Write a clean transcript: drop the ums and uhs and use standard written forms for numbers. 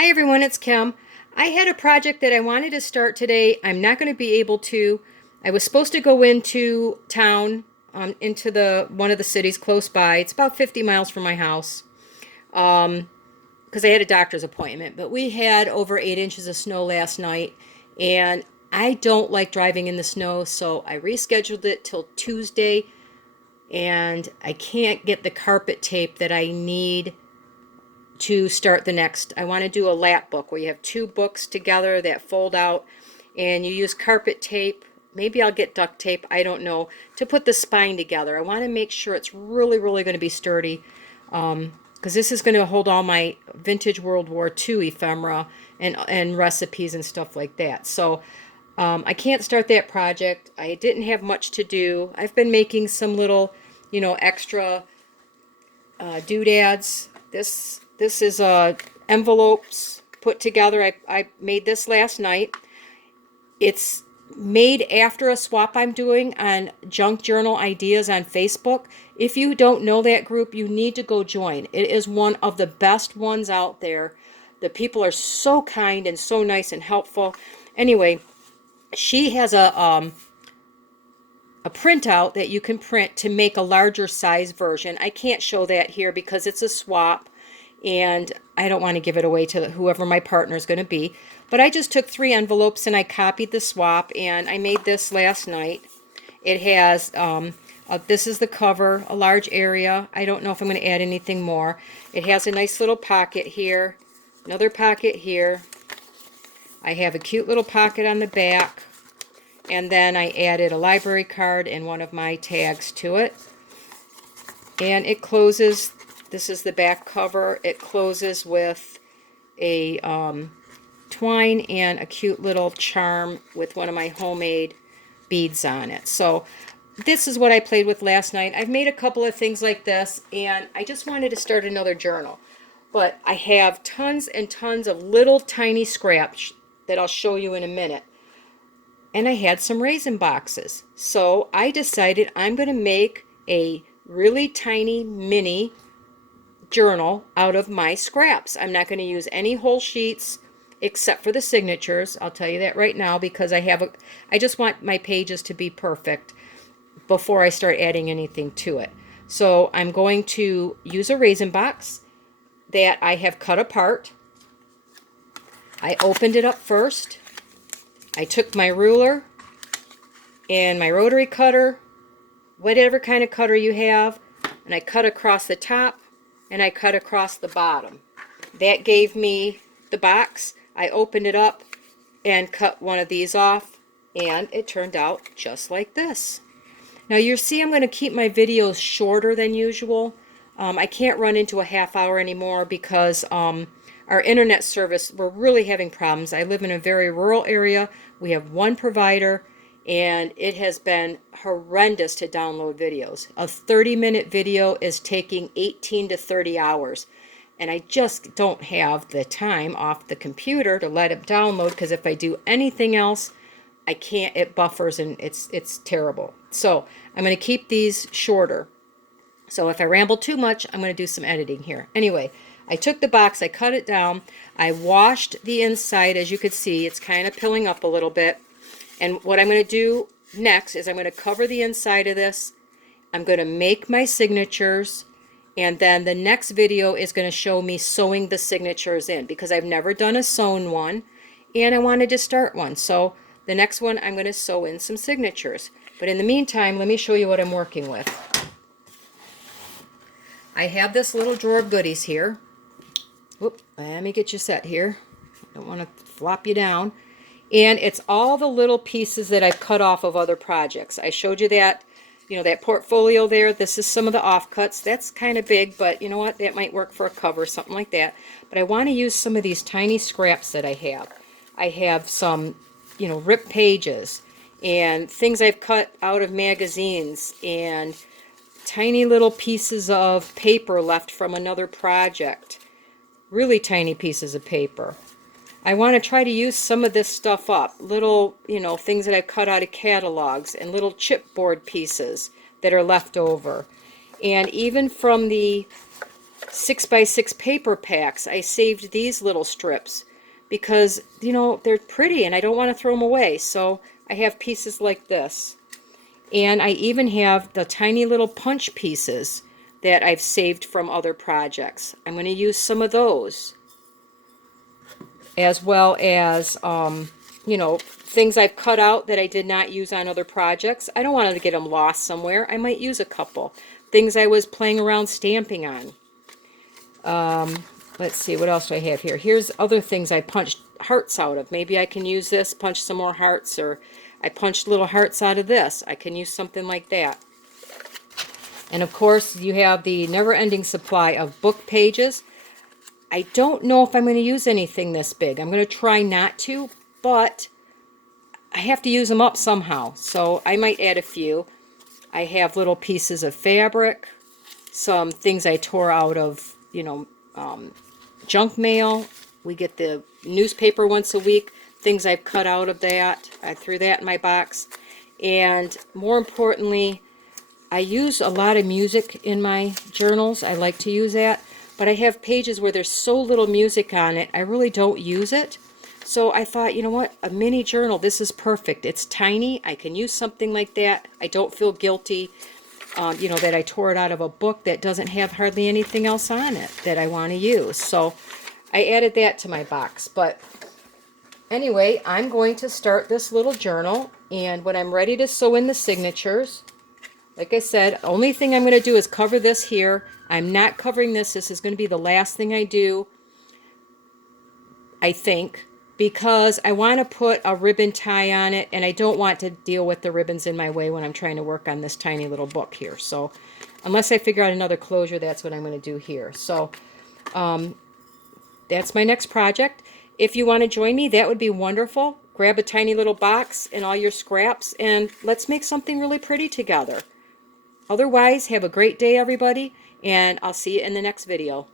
Hi everyone, it's Kim. I had a project that I wanted to start today. I'm not going to be able to. I was supposed to go into town, into the one of the cities close by. It's about 50 miles from my house, because I had a doctor's appointment. But we had over 8 inches of snow last night, and I don't like driving in the snow, so I rescheduled it till Tuesday, and I can't get the carpet tape that I need to start the next. I want to do a lap book where you have two books together that fold out and you use carpet tape. Maybe I'll get duct tape, I don't know, to put the spine together. I want to make sure it's really, really going to be sturdy, because this is going to hold all my vintage World War II ephemera and recipes and stuff like that. So I can't start that project. I didn't have much to do. I've been making some little, extra doodads. This is envelopes put together. I made this last night. It's made after a swap I'm doing on Junk Journal Ideas on Facebook. If you don't know that group, you need to go join. It is one of the best ones out there. The people are so kind and so nice and helpful. Anyway, she has a printout that you can print to make a larger size version. I can't show that here because it's a swap and I don't want to give it away to whoever my partner is going to be. But I just took 3 envelopes and I copied the swap, and I made this last night. It has, this is the cover, a large area. I don't know if I'm going to add anything more. It has a nice little pocket here, another pocket here. I have a cute little pocket on the back. And then I added a library card and one of my tags to it. And it closes, this is the back cover, it closes with a twine and a cute little charm with one of my homemade beads on it. So this is what I played with last night. I've made a couple of things like this, and I just wanted to start another journal. But I have tons and tons of little tiny scraps that I'll show you in a minute. And I had some raisin boxes. So I decided I'm going to make a really tiny mini journal out of my scraps. I'm not going to use any whole sheets except for the signatures. I'll tell you that right now, because I just want my pages to be perfect before I start adding anything to it. So I'm going to use a raisin box that I have cut apart. I opened it up first. I took my ruler and my rotary cutter, whatever kind of cutter you have, and I cut across the top and I cut across the bottom. That gave me the box. I opened it up and cut one of these off, and it turned out just like this. Now you see I'm going to keep my videos shorter than usual. I can't run into a half hour anymore because our internet service, we're really having problems. I live in a very rural area. We have one provider, and it has been horrendous to download videos. A 30-minute video is taking 18 to 30 hours. And I just don't have the time off the computer to let it download, because if I do anything else, I can't, it buffers and it's terrible. So I'm going to keep these shorter. So if I ramble too much, I'm going to do some editing here. Anyway, I took the box, I cut it down, I washed the inside. As you can see, it's kind of pilling up a little bit. And what I'm going to do next is I'm going to cover the inside of this. I'm going to make my signatures, and then the next video is going to show me sewing the signatures in, because I've never done a sewn one and I wanted to start one. So the next one I'm going to sew in some signatures. But in the meantime, let me show you what I'm working with. I have this little drawer of goodies here. Whoop, let me get you set here. I don't want to flop you down. And it's all the little pieces that I've cut off of other projects. I showed you that, that portfolio there. This is some of the offcuts. That's kind of big, but you know what? That might work for a cover, something like that. But I want to use some of these tiny scraps that I have. I have some, ripped pages and things I've cut out of magazines and tiny little pieces of paper left from another project. Really tiny pieces of paper. I want to try to use some of this stuff up. Little, things that I cut out of catalogs and little chipboard pieces that are left over. And even from the 6x6 paper packs. I saved these little strips because, you know, they're pretty and I don't want to throw them away. So I have pieces like this. And I even have the tiny little punch pieces that I've saved from other projects. I'm going to use some of those, as well as, you know, things I've cut out that I did not use on other projects. I don't want to get them lost somewhere. I might use a couple. Things I was playing around stamping on. Let's see, what else do I have here? Here's other things I punched hearts out of. Maybe I can use this, punch some more hearts, or I punched little hearts out of this. I can use something like that. And of course, you have the never-ending supply of book pages. I don't know if I'm going to use anything this big. I'm going to try not to, but I have to use them up somehow. So I might add a few. I have little pieces of fabric, some things I tore out of, you know, junk mail. We get the newspaper once a week. Things I've cut out of that. I threw that in my box. And more importantly, I use a lot of music in my journals. I like to use that. But I have pages where there's so little music on it, I really don't use it. So I thought, you know what, a mini journal, this is perfect. It's tiny. I can use something like that. I don't feel guilty, you know, that I tore it out of a book that doesn't have hardly anything else on it that I want to use. So I added that to my box. But anyway, I'm going to start this little journal. And when I'm ready to sew in the signatures, like I said, only thing I'm going to do is cover this here. I'm not covering this. This is going to be the last thing I do, I think, because I want to put a ribbon tie on it, and I don't want to deal with the ribbons in my way when I'm trying to work on this tiny little book here. So unless I figure out another closure, that's what I'm going to do here. So that's my next project. If you want to join me, that would be wonderful. Grab a tiny little box and all your scraps, and let's make something really pretty together. Otherwise, have a great day, everybody, and I'll see you in the next video.